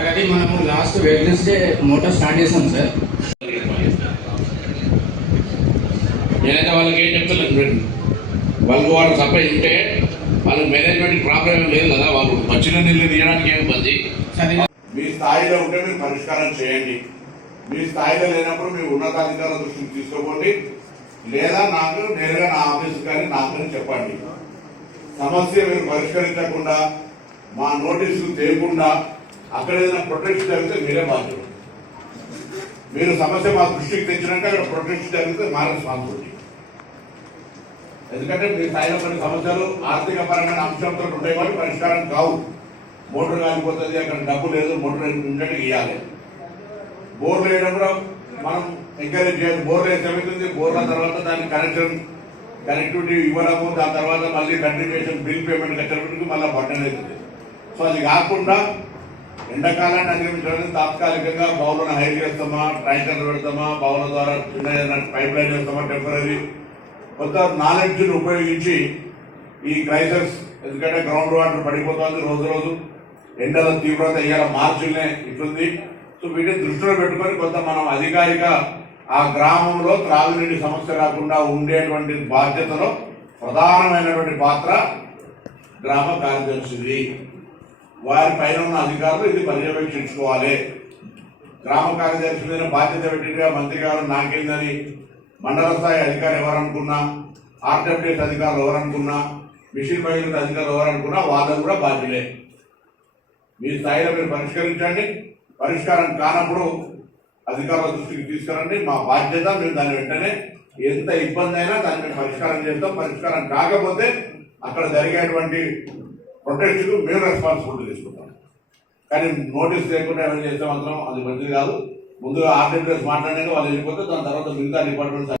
Sir అది మనము last Wednesday motor start చేసాం సార్ నేనైతే వాళ్ళకి ఏం చెప్తలేను మీరు వాళ్ళకి వాళ్ళు సప్లై ఉంటే వాళ్ళకి మేనేజ్మెంట్ ప్రాబ్లం ఏం లేదు కదా వాళ్ళు. వచ్చిన నీళ్ళు తీయడానికి ఏమి ఇబ్బంది? మీ స్థాయిలో ఉంటే మీరు పరిష్కారం చేయండి. మీ స్థాయిలో లేనప్పుడు మీ ఉన్నతాధికారుల దృష్టికి తీసుకోపోండి లేదా నాకు నేరుగా నా ఆఫీస్ కానీ నాకు చెప్పండి. సమస్య మీరు పరిష్కరించకుండా మా నోటీసులు తేయకుండా అక్కడ ఏదైనా ప్రొటెక్షన్ జరిగితే మీరే బాధ్యులు మీరు సమస్య మా దృష్టికి తెచ్చినాక అక్కడ ప్రొటెక్షన్ జరిగితే మా రెస్పాన్సిబిలిటీ ఎందుకంటే మీ స్థాయిలో కొన్ని సమస్యలు ఆర్థిక పరమైన అంశంతో ఉంటాయి కాబట్టి పరిష్కారం కావు. మోటార్ కాలిపోతుంది అక్కడ డబ్బు లేదు మోటార్ ఉండేది ఇవ్వాలి బోర్లు వేయడం కూడా మనం ఎంకరేజ్ చేయాలి. బోర్లు వేసేమవుతుంది బోర్ల తర్వాత దాని కనెక్షన్ కనెక్టివిటీ ఇవ్వడము దాని తర్వాత మళ్ళీ కంటిన్యూషన్ బిల్ పేమెంట్ కట్టడానికి మళ్ళీ బట్టన్ అవుతుంది. సో అది కాకుండా ఎండాకాలాన్ని అధిగమించడానికి తాత్కాలికంగా బావులను హైర్ చేస్తామా? ట్యాంకర్లు పెడతామా? బావుల ద్వారా చిన్న పైప్ లైన్ చేస్తామా? టెంపరీ. కొత్త నాలెడ్జ్ ఉపయోగించి ఈ క్రైసిస్ ఎందుకంటే గ్రౌండ్ వాటర్ పడిపోతుంది రోజు రోజు. ఎండల తీవ్రత ఇవాళ మార్చినే ఇట్లుంది. సో వీటిని దృష్టిలో పెట్టుకొని కొంత మనం అధికారిక ఆ గ్రామంలో త్రాగునీటి సమస్య రాకుండా ఉండేటువంటి బాధ్యతలో ప్రధానమైనటువంటి పాత్ర గ్రామ కార్యదర్శిది. వారి పైన ఉన్న అధికారులు ఇది పర్యవేక్షించుకోవాలి. గ్రామ కార్యదర్శి మీద బాధ్యత పెట్టిగా మంత్రి గారు నాకేందని మండల స్థాయి అధికారి ఎవరనుకున్నా ఆర్డబ్ల్యూఎస్ అధికారులు ఎవరనుకున్నా మిషన్ బయలు అధికారులు ఎవరనుకున్నా వాళ్ళకు కూడా బాధ్యులే. మీ స్థాయిలో మీరు పరిష్కరించండి. పరిష్కారం కానప్పుడు అధికారుల దృష్టికి తీసుకురండి. మా బాధ్యత మేము దాని వెంటనే ఎంత ఇబ్బంది అయినా దాన్ని మేము పరిష్కారం చేస్తాం. పరిష్కారం కాకపోతే అక్కడ జరిగేటువంటి ప్రొటెక్షన్ మేము రెస్పాన్సిబిలిటీ తీసుకుంటాం. కానీ నోటీస్ లేకుండా ఏమైనా చేస్తే మాత్రం అది మంచిది కాదు. ముందుగా ఆర్డబ్ల్యూఎస్ మాట్లాడినాక వాళ్ళు వెళ్ళిపోతే దాని తర్వాత మిగతా డిపార్ట్మెంట్స్